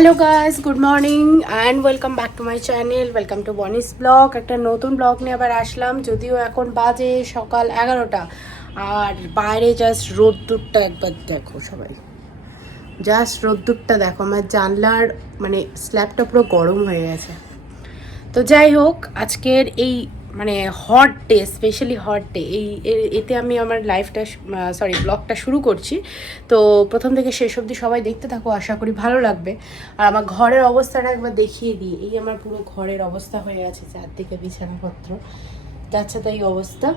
Hello guys, good morning and welcome back to my channel. Welcome to Boni's blog. একটা নতুন blog নিয়ে আবার আসলাম, যদিও এখন বাজে সকাল 11টা আর বাইরে জাস্ট রোদ্দুরটা একবার দেখো সবাই, জাস্ট রোদ্দুরটা দেখো। আমার জানলার মানে স্ল্যাবটা পুরো গরম হয়ে গেছে। তো যাই হোক, আজকের এই মানে hot day, specially hot day, এতে আমি আমার লাইফটা ব্লগটা শুরু করছি। তো প্রথম থেকে শেষ অবধি সবাই দেখতে থাকো, আশা করি ভালো লাগবে। আর আমার ঘরের অবস্থাটা একবার দেখিয়ে দিই। এই আমার পুরো ঘরের অবস্থা হয়ে গেছে, চারদিকে বিছানাপত্র, যাচ্ছে তাই অবস্থা।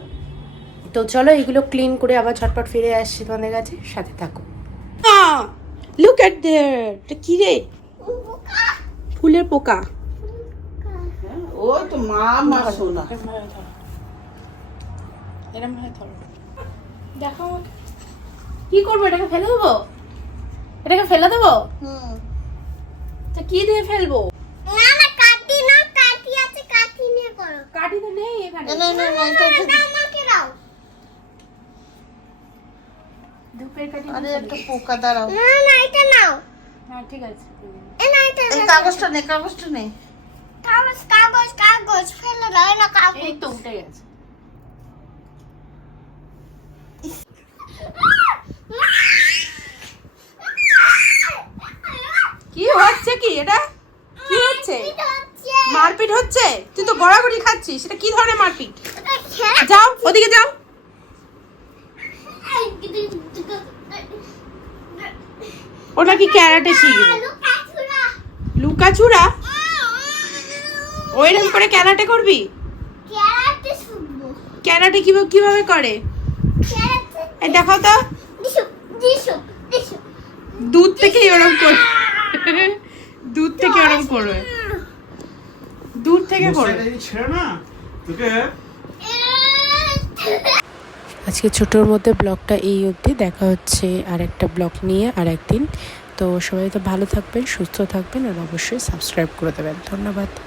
তো চলো এগুলো ক্লিন করে আবার ঝটপট ফিরে আসছি তোমাদের কাছে, সাথে থাকো। লুক এট দেয়ার, কি রে? ফুলের পোকা। ও তো মা সোনা। এরম ভাবে ধরো, দেখো আমাকে। কি করবো? এটাকে ফেলে দেবো? এটাকে ফেলে দেবো? তা কি দিয়ে ফেলবো? না না কাটি না, কাটি আছে, কাটি নিয়ে করো। কাঠি তো নেই এখানে। না না না এটা আমাকে দাও। ধূপের কাঠি। আরে একটা পোকা দাঁড়াও। না না এটা নাও। হ্যাঁ ঠিক আছে। না এটা এই কাগজটা নে, কাগজটা নে। কাগজ কাগজ কাগজ ফেলে দাও না কাগজ। এই তো উঠে গেছে। কি হচ্ছে? কি এটা কি হচ্ছে? মারপিট হচ্ছে? তুই তো গড়াগড়ি খাচ্ছিস, সেটা কি ধরনের মারপিট? যাও ওদিকে যাও। ওটা কি ক্যারাটে শিখবে? লুকাচুরা? ওইরকম করে ক্যারাটে করবি? ক্যারাটে শুনবো। ক্যারাটে কিভাবে করে? ক্যারাটে এই দেখাও তো। দিশু দিশু দিশু। দুধ থেকে ওরকম করবে, দুধ থেকে ওরকম করবে, দূর থেকে করবে। আজকে ছোটোর মধ্যে ব্লগটা এই অবধি। দেখা হচ্ছে আর একটা ব্লগ নিয়ে আর একদিন। তো সবাই তো ভালো থাকবেন, সুস্থ থাকবেন আর অবশ্যই সাবস্ক্রাইব করে দেবেন। ধন্যবাদ।